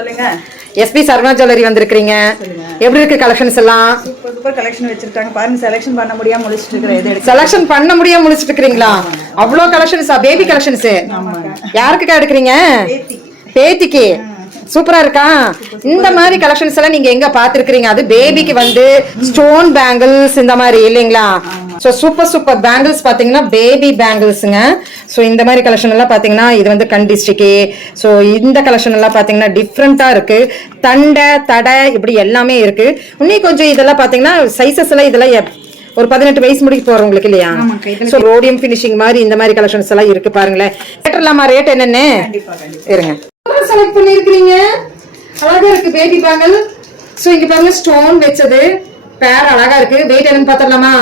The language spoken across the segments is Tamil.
சொல்லுங்க. எஸ்பி சரவணா ஜுவல்லரி வந்திருக்கீங்க. எப்படி இருக்கு கலெக்ஷன்ஸ் எல்லாம்? சூப்பர் சூப்பர் கலெக்ஷன் வச்சிருக்காங்க பாருங்க. செலக்ஷன் பண்ண முடியாம முடிச்சிட்டு இருக்கேன். எது எடுக்க செலக்ஷன் பண்ண முடியாம முடிச்சிட்டு இருக்கீங்களா? அவ்வளோ கலெக்ஷன்ஸா? Baby collections. யாருக்குக்கா எடுக்கிறீங்க? பேத்திக்கு. சூப்பரா இருக்கா? இந்த மாதிரி கலெக்ஷன்ஸ் எல்லாம் நீங்க எங்க பாத்துருக்கீங்க? அது பேபிக்கு வந்து ஸ்டோன் பேங்கிள்ஸ் இந்த மாதிரி இல்லைங்களா? ஸோ சூப்பர் சூப்பர் பேங்கிள்ஸ் பாத்தீங்கன்னா பேபி பேங்கிள்ஸுங்க. ஸோ இந்த மாதிரி கலெக்ஷன் எல்லாம் பாத்தீங்கன்னா இது வந்து கண் டிஸ்ட்ரிக்கு. ஸோ இந்த கலெக்ஷன் எல்லாம் பாத்தீங்கன்னா டிஃப்ரெண்டா இருக்கு. தண்டை தடை இப்படி எல்லாமே இருக்கு. இன்னும் கொஞ்சம் இதெல்லாம் பாத்தீங்கன்னா சைசஸ் எல்லாம் இதெல்லாம் ஒரு 18 வயசு முடிக்க போறவங்களுக்கு இல்லையா? ஸோ ரோடியம் ஃபினிஷிங் மாதிரி இந்த மாதிரி கலெக்ஷன்ஸ் எல்லாம் இருக்கு பாருங்களேன். கேட்டலாமா ரேட் என்னன்னு? இருங்க. செலக்ட் பண்ணிருக்கீங்க. அழகா இருக்கு பேபி பேங்கிள். ஸோ இங்க பாருங்க ஸ்டோன் வச்சது பேர் அழகா இருக்கு. வெயிட் என்னன்னு பாத்திரலாமா?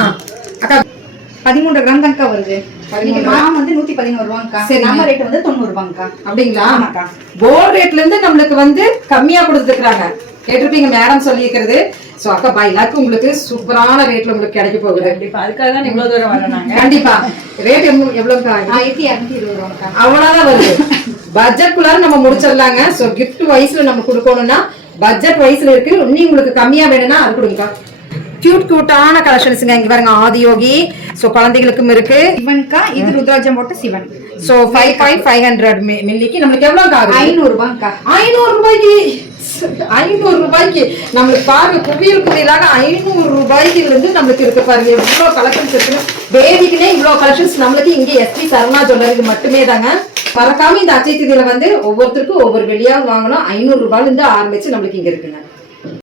அக்கா 13 கிராம் தான்க்கா வருது. கிராம் வந்து 111 ரூபாங்கக்கா. நம்ம ரேட் வந்து 90 ரூபாங்கக்கா. அப்படிங்களா? போர்ட் ரேட்ல இருந்து நம்மளுக்கு வந்து கம்மியா கொடுத்துருக்காங்க. கேட்டிருப்பீங்க மேடம் சொல்லியிருக்கிறது. சோ அக்கா பை லக் உங்களுக்கு சூப்பரான ரேட்ல உங்களுக்கு கிடைக்க போகுது. கண்டிப்பா. அதுக்காக தான் இவ்வளவு தூரம் வராங்க. கண்டிப்பா. ரேட் எவ்வளவுக்கா? 1220 ரூபாங்கக்கா. அவ்வளவுதான் வருது. பட்ஜெட் குள்ளார நம்ம முடிச்சிடலாங்க. சோ கிஃப்ட் வைஸ்ல நம்ம கொடுக்கணும்னா பட்ஜெட் வைஸ்ல இருக்கு. இன்னும் உங்களுக்கு கம்மியா வேணும்னா அது கொடுங்க. கியூட் கியூட்டான கலெக்ஷன்ஸ்ங்க. இங்க பாருங்க ஆதியோகி. சோ குழந்தைகளுக்கும் இருக்கு. சிவன்கா இது ருத்ராஜம் போட்ட சிவன். சோ 5.500 மில்லிக்கு நம்மளுக்கு எவ்வளவு ஆகும்? 500 ரூபாங்கக்கா. 500 ரூபாய்க்கு 500 ரூபாய்க்கு நம்மளுக்கு பாருங்க குவியல் குவியலாக 500 ரூபாய்க்கு இருந்து நம்மளுக்கு இருக்கு பாருங்க. இவ்வளவு கலெக்ஷன்ஸ் இருக்கு. பேபிக்குனே இவ்வளவு கலெக்ஷன்ஸ் நம்மளுக்கு இங்க எஸ்பி சரவணா ஜுவல்லரி மட்டுமே தாங்க. மறக்காம இந்த அச்சை திதியில வந்து ஒவ்வொருத்தருக்கும் ஒவ்வொரு வெளியாக வாங்கணும். 500 ரூபாயில இருந்து ஆரம்பிச்சு நம்மளுக்கு இங்க இருக்குங்க.